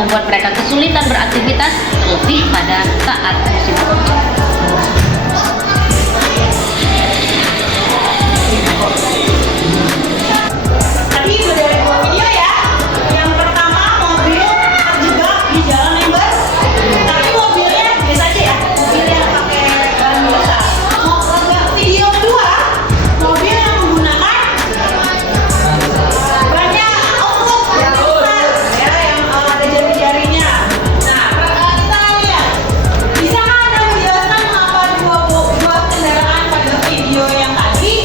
membuat mereka kesulitan beraktivitas lebih pada saat musim hujan. Tadi udah ada dua video ya. Yang pertama mobil terjebak di jalan yang baru. Tapi mobilnya biasa aja ya. Mobil yang pakai ban biasa. Video kedua, mobil yang menggunakan bannya off-road yang besar ya, yang ada jari-jarinya. Nah, kita lihat. Bisa nggak Anda menjelaskan mengapa dua kendaraan pada video yang tadi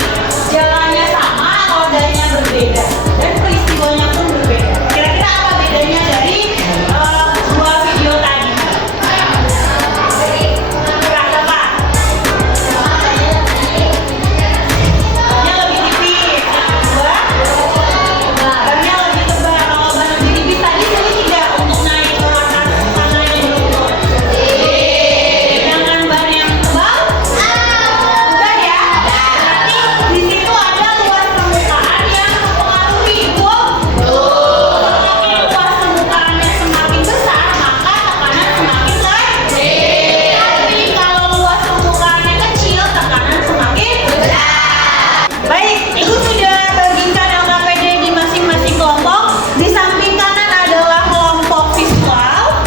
jalannya sama, rodanya berbeda, dan peristiwanya pun berbeda? Kira-kira apa bedanya dari dua video tadi? Berapa Pak? Yang lebih tipis, yang kedua bannya lebih tebal. Kalau ban lebih tipis tadi sulit tidak untuk naik ke atas tanah yang berlumpur? Sedangkan ban yang tebal mudah ya. Berarti di situ ada luas permukaan yang mempengaruhi. Semakin luas permukaannya semakin besar, maka tekanan semakin kecil. Tapi kalau luas permukaannya kecil, tekanan semakin besar. Baik, Ibu sudah bagikan LKPD di masing-masing kelompok. Di samping kanan adalah kelompok visual.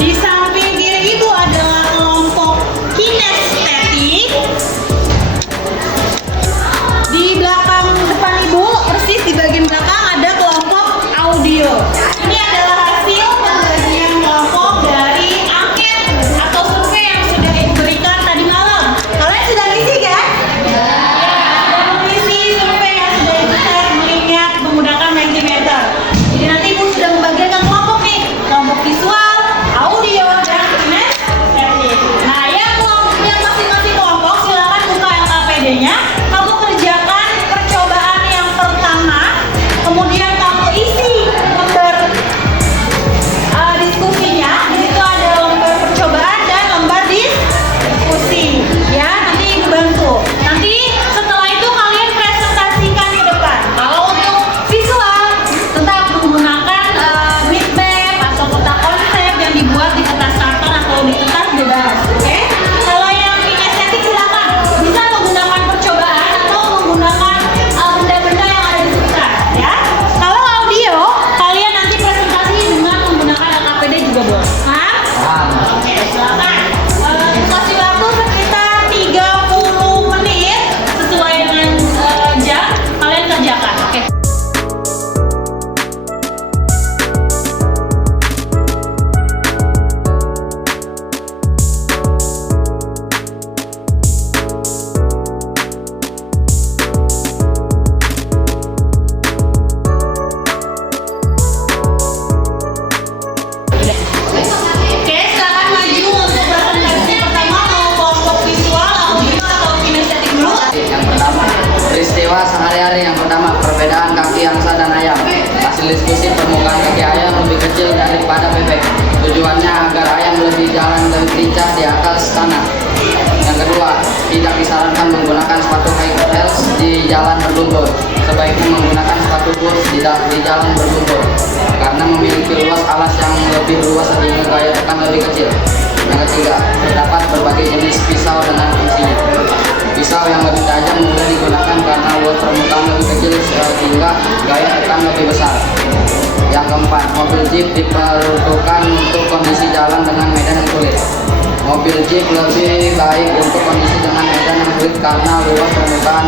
Di samping kiri Ibu adalah kelompok kinestetik. Di belakang depan Ibu, persis di bagian belakang ada kelompok audio. Ini adalah hasil pembagian kelompok dari angket atau survei yang sudah Ibu berikan tadi malam. Kalian sudah ngisi kan? Ya, sudah mengisi survei yang sudah Ibu share mengingat menggunakan Mentimeter. Jadi nanti Ibu sudah membagikan kelompok nih, kelompok visual, audio, dan kinestetik. Nah, yang masing-masing kelompok silakan buka LKPD-nya. Kamu kerjakan percobaan yang pertama, kemudian kamu isi lembar diskusinya. Di situ ada lembar percobaan dan lembar diskusi. Ya, nanti Ibu bantu. Nanti setelah itu kalian presentasikan di depan. Kalau untuk visual, tetap menggunakan mind map atau peta konsep yang dibuat di kertas karton atau di kertas bebas. Oke? Kalau yang kinestetik silakan bisa menggunakan percobaan atau menggunakan benda-benda yang ada di sekitar. Ya. Kalau audio, kalian nanti presentasi dengan menggunakan LKPD juga boleh. Paham? Oke, silakan. Kasih waktu sekitar 30 menit sesuai dengan jam kalian kerjakan. Oke. Oke, silakan maju untuk presentasi pertama. Mau kelompok visual, audio, atau kinestetik dulu? Yang pertama, peristiwa sehari-hari. Yang pertama, perbedaan kaki angsa dan ayam. Hasil diskusi, permukaan kaki ayam lebih kecil daripada bebek. Tujuannya agar ayam lebih jalan lebih lincah di atas tanah. Yang kedua, tidak disarankan menggunakan sepatu high heels di jalan berlumpur. Sebaiknya menggunakan sepatu boots di jalan berlumpur karena memiliki luas alas yang lebih luas sehingga gaya tekan lebih kecil. Yang ketiga, terdapat berbagai jenis pisau dengan fungsinya. Pisau yang lebih tajam mudah digunakan karena luas permukaan lebih kecil sehingga gaya tekan lebih besar. Yang keempat, mobil jeep diperuntukkan untuk kondisi jalan dengan medan yang sulit. Mobil jeep lebih baik untuk kondisi dengan medan yang sulit karena luas permukaan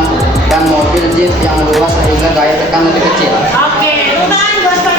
dan mobil jeep yang luas sehingga gaya tekan lebih kecil. Oke, tepuk tangan buat Pak.